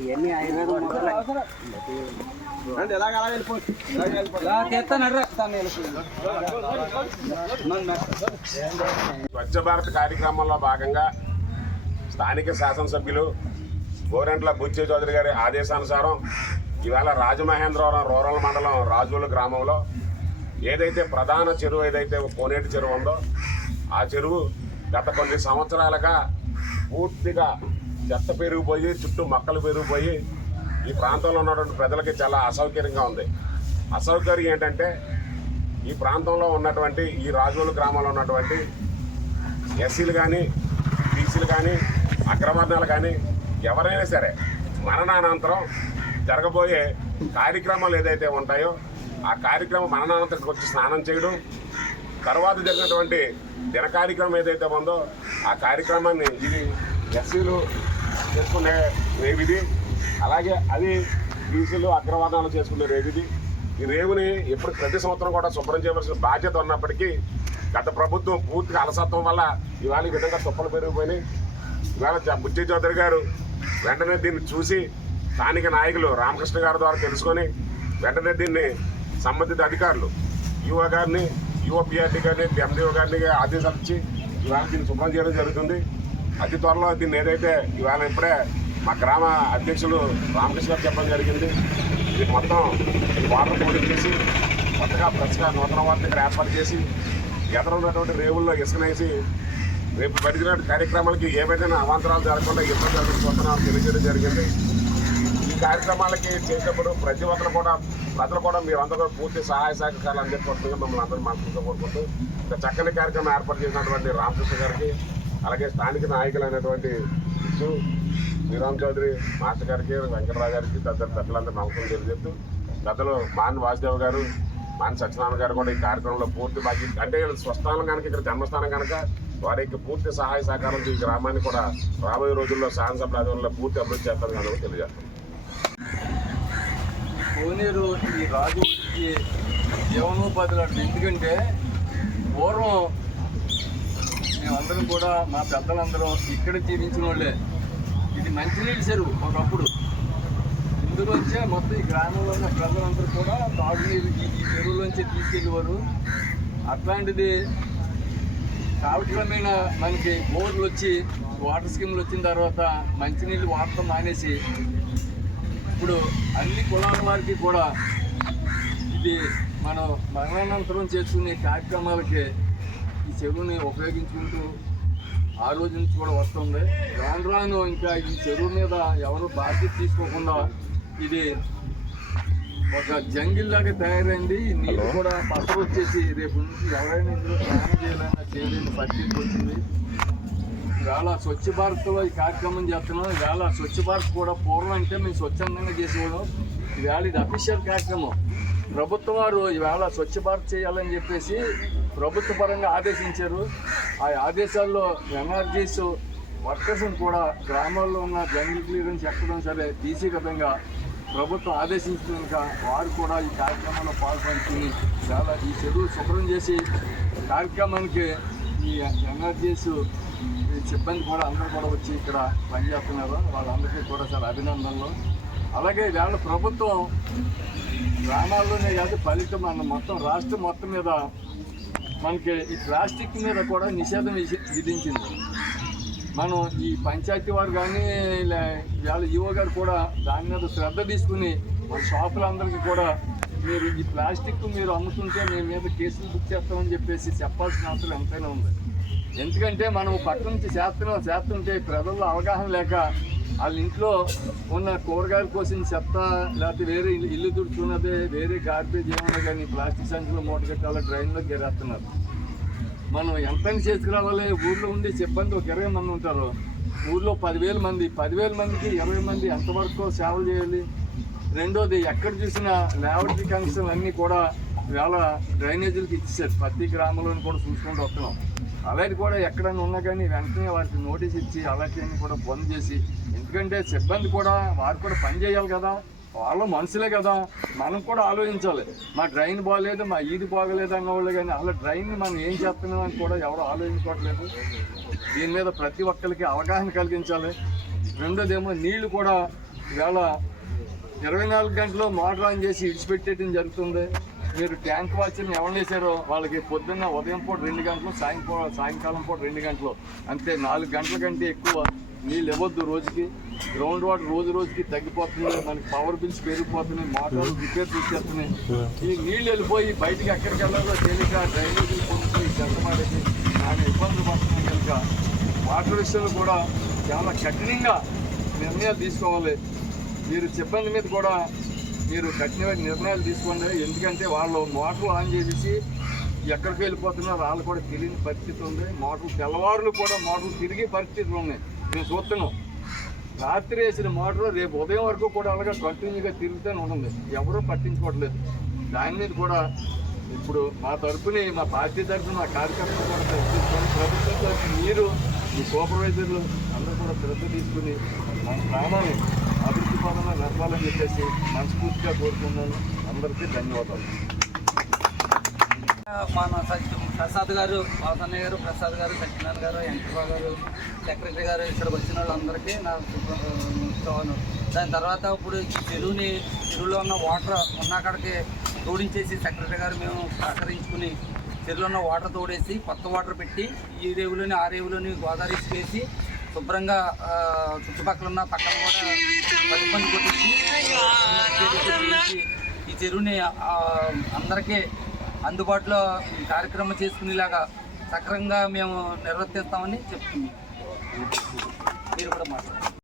ఇవన్నీ ఆయుర్వేదం ఎలాగ అలా స్వచ్ఛ భారత్ కార్యక్రమంలో భాగంగా స్థానిక శాసనసభ్యులు గోరంట్ల బుచ్చే చౌదరి గారి ఆదేశానుసారం ఈవేళ రాజమహేంద్రవరం రూరల్ మండలం రాజుల గ్రామంలో ఏదైతే ప్రధాన చెరువు ఏదైతే కోనేటి చెరువు ఉందో ఆ చెరువు గత కొన్ని సంవత్సరాలుగా పూర్తిగా చెత్త పెరిగిపోయి చుట్టూ మొక్కలు పెరిగిపోయి ఈ ప్రాంతంలో ఉన్నటువంటి ప్రజలకి చాలా అసౌకర్యంగా ఉంది. అసౌకర్యం ఏంటంటే ఈ ప్రాంతంలో ఉన్నటువంటి ఈ రాజోలు గ్రామంలో ఉన్నటువంటి ఎస్సీలు కానీ బీసీలు కానీ అగ్రవర్ణాలు కానీ ఎవరైనా సరే మరణానంతరం జరగబోయే కార్యక్రమాలు ఏదైతే ఉంటాయో ఆ కార్యక్రమం మరణానంతరం వచ్చి స్నానం చేయడం తర్వాత జరిగినటువంటి దిన కార్యక్రమం ఏదైతే ఉందో ఆ కార్యక్రమాన్ని ఇది ఎస్సీలు చేసుకునే రేవిది. అలాగే అది బీసీలు అగ్రవర్ణాలు చేసుకునే రేవిది. ఈ రేవుని ఎప్పుడు ప్రతి సంవత్సరం కూడా శుభ్రం చేయవలసిన బాధ్యత ఉన్నప్పటికీ గత ప్రభుత్వం పూర్తిగా అలసత్వం వల్ల ఇవాళ ఈ విధంగా తుప్పలు పెరిగిపోయినాయి. ఇవాళ చ- బుజ్జి చౌదరి గారు వెంటనే దీన్ని చూసి స్థానిక నాయకులు రామకృష్ణ గారి ద్వారా తెలుసుకొని వెంటనే దీన్ని సంబంధిత అధికారులు యువ గారిని యువ కానీ గారిని ఎండిఓ గారిని ఆదేశాలు ఇచ్చి ఇవాళ దీన్ని శుభ్రం చేయడం జరుగుతుంది. అతి త్వరలో దీన్ని ఏదైతే ఇవాళ ఇప్పుడే మా గ్రామ అధ్యక్షులు రామకృష్ణ గారు చెప్పడం జరిగింది. ఇది మొత్తం వాటర్ పోటీ చేసి కొత్తగా ఫ్రెష్గా నూతన వార్త ఇక్కడ ఏర్పాటు చేసి ఎదురు ఉన్నటువంటి రేవుల్లో ఇసుకనేసి రేపు జరిగిన కార్యక్రమాలకి ఏవైనా అవాంతరాలు జరగకుండా ఇబ్బంది జరుగుతున్నామని తెలియజేయడం జరిగింది. కార్యక్రమాలకి చేసేటప్పుడు ప్రతి ఒక్కరు కూడా ప్రజలు కూడా మీరు అందరూ పూర్తి సహాయ సహకారాలు అందించుకుంటుగా మిమ్మల్ని అందరూ మనసుతో కోరుకుంటూ ఒక చక్కని కార్యక్రమం ఏర్పాటు చేసినటువంటి రామకృష్ణ గారికి అలాగే స్థానిక నాయకులు అనేటువంటి శ్రీరామ్ చౌదరి మాస్టర్ గారికి వెంకటరావు గారికి తదితర పెద్దలందరూ నమ్మకం తెలియజేస్తూ పెద్దలు మాన్ వాసుదేవ్ గారు మాన్ సత్యనారాయణ గారు కూడా ఈ కార్యక్రమంలో పూర్తి బాధ్యత అంటే స్వస్థానం కనుక ఇక్కడ జన్మస్థానం కనుక వారికి పూర్తి సహాయ సహకారం ఈ గ్రామాన్ని కూడా రాబోయే రోజుల్లో శాసనసభ ఆధ్వర్యంలో పూర్తి అభివృద్ధి చేస్తారని కనుక తెలియజేస్తాం. కోనేరు ఈ రాజుకి జీవనోపాధులు అంటే ఎందుకంటే పూర్వం మేమందరం కూడా మా పెద్దలందరం ఇక్కడ జీవించిన వాళ్ళే. ఇది మంచినీళ్ళు చెరువు ఒకప్పుడు. ఇందులోంచే మొత్తం ఈ గ్రామంలో ఉన్న ప్రజలందరూ కూడా తాగునీరు ఈ ఈ చెరువులోంచి తీసుకెళ్ళేవారు. అట్లాంటిది కాలక్రమేణా మనకి బోర్లు వచ్చి వాటర్ స్కీమ్లు వచ్చిన తర్వాత మంచినీళ్ళు వాడటం మానేసి ఇప్పుడు అన్ని కులాల వారికి కూడా ఇది మనం మరణానంతరం చేసుకునే కార్యక్రమాలకి ఈ చెరువుని ఉపయోగించుకుంటూ ఆ రోజు నుంచి కూడా వస్తుంది. రాను రాను ఇంకా ఈ చెరువు మీద ఎవరు బాధ్యత తీసుకోకుండా ఇది ఒక జంగిల్ లాగా తయారైంది. నీళ్ళు కూడా పసరు వచ్చేసి రేపు నుంచి ఎవరైనా ఇందులో స్నానం చేయాలన్నా చేయలేని పరిస్థితి వచ్చింది. ఇవాళ స్వచ్ఛ భారత్లో ఈ కార్యక్రమం చేస్తున్నాం. ఇవాళ స్వచ్ఛ భారత్ కూడా పూర్వం అంటే మేము స్వచ్ఛందంగా చేసేవాళ్ళం. ఇవాళ ఇది అఫీషియల్ కార్యక్రమం. ప్రభుత్వం వారు ఈవేళ స్వచ్ఛ భారత్ చేయాలని చెప్పేసి ప్రభుత్వ పరంగా ఆదేశించారు. ఆ ఆదేశాల్లో ఎన్ఆర్జీస్ వర్కర్స్ని కూడా గ్రామాల్లో ఉన్న జంగిల్ క్లియరెన్స్ ఎక్కడం సరే డీసీ విధంగా ప్రభుత్వం ఆదేశించినాక వారు కూడా ఈ కార్యక్రమంలో పాల్పంచుకుని చాలా ఈ చెరువు శుభ్రం చేసి కార్యక్రమానికి ఈ ఎన్ఆర్జీస్ ఈ సిబ్బంది కూడా అందరూ కూడా వచ్చి ఇక్కడ పనిచేస్తున్నారు వాళ్ళందరికీ కూడా చాలా అభినందనలు. అలాగే వాళ్ళ ప్రభుత్వం గ్రామాల్లోనే కాదు ఫలితం మన మొత్తం రాష్ట్రం మొత్తం మీద మనకి ఈ ప్లాస్టిక్ మీద కూడా నిషేధం విధించింది. మనం ఈ పంచాయతీ వారు కానీ లే- ఈవో గారు కూడా దాని మీద శ్రద్ధ తీసుకుని మన షాపులందరికీ కూడా మీరు ఈ ప్లాస్టిక్ మీరు అమ్ముతుంటే మీ మీద కేసులు బుక్ చేస్తామని చెప్పేసి చెప్పాల్సిన అవసరం ఎంతైనా ఉంది. ఎందుకంటే మనం పక్క నుంచి చేస్తున్నాం చేస్తుంటే ప్రజల్లో అవగాహన లేక వాళ్ళ ఇంట్లో ఉన్న కూరగాయల కోసం చెత్త లేకపోతే వేరే ఇల్లు ఇల్లు వేరే గార్బేజ్ ఏమన్నా కానీ ప్లాస్టిక్ సంచులు మూట కట్టాలి డ్రైన్లో గెరేస్తున్నారు. మనం ఎంతని చేసుకురావాలి. ఊర్లో ఉండే సిబ్బంది ఒక ఇరవై మంది ఉంటారు. ఊళ్ళో పదివేల మంది పదివేల మందికి ఇరవై మంది ఎంతవరకు సేవలు చేయాలి? రెండోది ఎక్కడ చూసినా లేవటి కనెక్షన్ అన్నీ కూడా వేళ డ్రైనేజీలకు ఇచ్చేసారు ప్రతి గ్రామంలోని కూడా చూసుకుంటూ వస్తున్నాం. అలాంటి కూడా ఎక్కడైనా ఉన్నా కానీ వెంటనే వారికి నోటీస్ ఇచ్చి అలాంటివన్నీ కూడా బంద్ చేసి ఎందుకంటే సిబ్బంది కూడా వారు కూడా పని చేయాలి కదా. వాళ్ళు మనుషులే కదా. మనం కూడా ఆలోచించాలి. మా డ్రైన్ బాగలేదు మా ఈది బాగలేదు అన్నవాళ్ళు కానీ అలా డ్రైన్ మనం ఏం చేస్తున్నామని కూడా ఎవరు ఆలోచించుకోవట్లేదు. దీని మీద ప్రతి ఒక్కరికి అవగాహన కలిగించాలి. రెండోదేమో నీళ్ళు కూడా ఇవాళ ఇరవై నాలుగు గంటలు మోటార్ ఆన్ చేసి ఇడిచిపెట్టేయడం జరుగుతుంది. మీరు ట్యాంక్ వాచ్ని ఎవరు చేశారో వాళ్ళకి పొద్దున్న ఉదయం పూట రెండు గంటలు సాయంకాలం సాయంకాలం పూట రెండు గంటలు. అంతే నాలుగు గంటల కంటే ఎక్కువ నీళ్ళు ఇవ్వద్దు రోజుకి. గ్రౌండ్ వాటర్ రోజు రోజుకి తగ్గిపోతుంది. మనకి పవర్ బిల్స్ పెరిగిపోతున్నాయి మోటార్లు రిపేర్ చేసేస్తున్నాయి ఈ నీళ్ళు వెళ్ళిపోయి బయటికి ఎక్కడికి వెళ్ళాలో తెలియక డ్రైనేజీలు పొందుతాయి చెత్తమాడేసి ఆయన ఇబ్బందులు పడుతున్నాయి కనుక వాటర్ విషయంలో కూడా చాలా కఠినంగా నిర్ణయాలు తీసుకోవాలి. మీరు సిబ్బంది మీద కూడా మీరు కఠినమైన నిర్ణయాలు తీసుకోండి. ఎందుకంటే వాళ్ళు మోటార్లు ఆన్ చేసేసి ఎక్కడికి వెళ్ళిపోతున్నారో వాళ్ళు కూడా తెలియని పరిస్థితి ఉంది. మోటార్లు తెల్లవారులు కూడా మోటార్లు తిరిగే పరిస్థితులు ఉన్నాయి. మేము చూస్తున్నాం. రాత్రి వేసిన మోటార్ రేపు ఉదయం వరకు కూడా అలాగే కంటిన్యూగా తిరుగుతూనే ఉంటుంది. ఎవరూ పట్టించుకోవట్లేదు. దాని మీద కూడా ఇప్పుడు మా తరఫుని మా పార్టీ తరఫున మా కార్యకర్తలు కూడా ప్రశ్నిస్తాం ప్రభుత్వం మీరు మీ సూపర్వైజర్లు అందరూ కూడా శ్రద్ధ తీసుకుని మన గ్రామాన్ని అభివృద్ధి పదంలో నడపాలని చెప్పేసి మనస్ఫూర్తిగా కోరుకున్నాను అందరికీ ధన్యవాదాలు. మన ప్రసాద్ గారు బాలసన్నయ్య గారు ప్రసాద్ గారు సత్యనారాయణ గారు వెంకటరావు గారు సెక్రటరీ గారు ఇక్కడికి వచ్చిన వాళ్ళందరికీ నా శుభాను దాని తర్వాత ఇప్పుడు చెరువుని చెరువులో ఉన్న వాటర్ ఉన్న అక్కడికి తోడించేసి సెక్రటరీ గారు మేము సహకరించుకుని చెరువులో ఉన్న వాటర్ తోడేసి కొత్త వాటర్ పెట్టి ఈ రేవులోని ఆ రేవులోని గోదావరి వేసి శుభ్రంగా చుట్టుపక్కల ఉన్న పక్కన కూడా పది పని కొట్టించి ఈ చెరువుని అందరికీ అందుబాటులో కార్యక్రమం చేసుకునేలాగా సక్రమంగా మేము నిర్వర్తిస్తామని చెప్తున్నాం. మీరు కూడా మాట్లాడారు